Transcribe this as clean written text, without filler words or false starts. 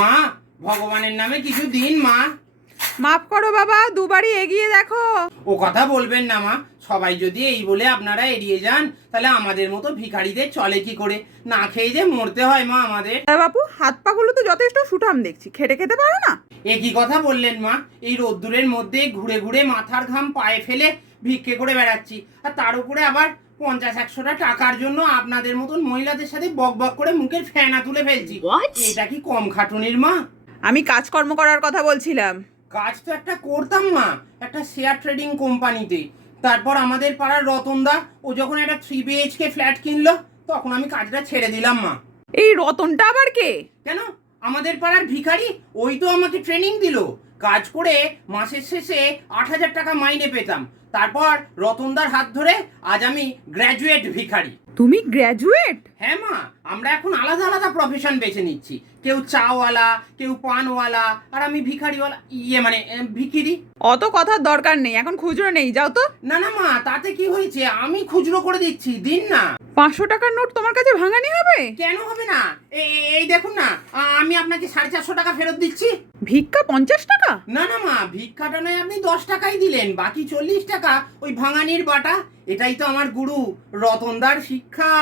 মা, ভগবানের নামে কিছু দিন মা। মাফ করো বাবা, দুবারই এগিয়ে দেখো। ও কথা বলবেন না মা। সবাই যদি এই বলে আপনারা এড়িয়ে যান, তাহলে আমাদের মতো ভিখারিদের চলে কি করে? না খেয়ে যে মরতে হয় মা আমাদের। বাপু, হাত পাগুলো তো যথেষ্ট সুঠাম দেখছি, খেটে খেতে পারো না? এ কি কথা বললেন মা? এই রোদ্দুরের মধ্যে ঘুরে ঘুরে মাথার ঘাম পায়ে ফেলে ভিক্ষে করে বেড়াচ্ছি, আর তার উপরে আবার 50-100টা টাকার জন্য আপনাদের মতন মহিলাদের সাথে বক বক করে মুখের ফেনা তুলে ফেলছি। এটা কি কম খাটুনির মা? আমি কাজকর্ম করার কথা বলছিলাম। কাজ তো একটা করতাম মা, একটা শেয়ার ট্রেডিং কোম্পানিতে। তারপর আমাদের পাড়ার রতনদা, ও যখন একটা 3 BHK ফ্ল্যাট কিনলো, তখন আমি কাজটা ছেড়ে দিলাম মা। এই রতনটা আবার কে? কেন? আমাদের পাড়ার ভিখারি, ওই তো আমাকে ট্রেনিং দিল। কাজ করে মাসের শেষে 8,000 টাকা মাইনে পেতাম। তারপর রতনদার হাত ধরে আজ আমি গ্র্যাজুয়েট ভিখারি। তুমি গ্র্যাজুয়েট? হ্যাঁ মা, আমরা এখন আলাদা আলাদা প্রফেশন বেছে নিচ্ছি। কেউ চাওয়ালা, কেউ পানওয়ালা, আর আমি ভিখারিওয়ালা, মানে ভিখিরি। অত কথার দরকার নেই, এখন খুচরো নেই, যাও তো। না না মা, তাতে কি হয়েছে? আমি খুচরো করে দিচ্ছি, দিন না। 500 টাকার নোট তোমার কাছে ভাঙানি হবে? কেন হবে না? এই দেখুন না, আমি আপনাকে 450 টাকা ফেরত দিচ্ছি। ভিক্ষা 50 টাকা? না না মা, ভিক্ষাটা নয় আপনি 10 টাকাই দিলেন, বাকি 40 টাকা ওই ভাঙানির বাটা। এটাই তো আমার গুরু রতনদার শিক্ষা।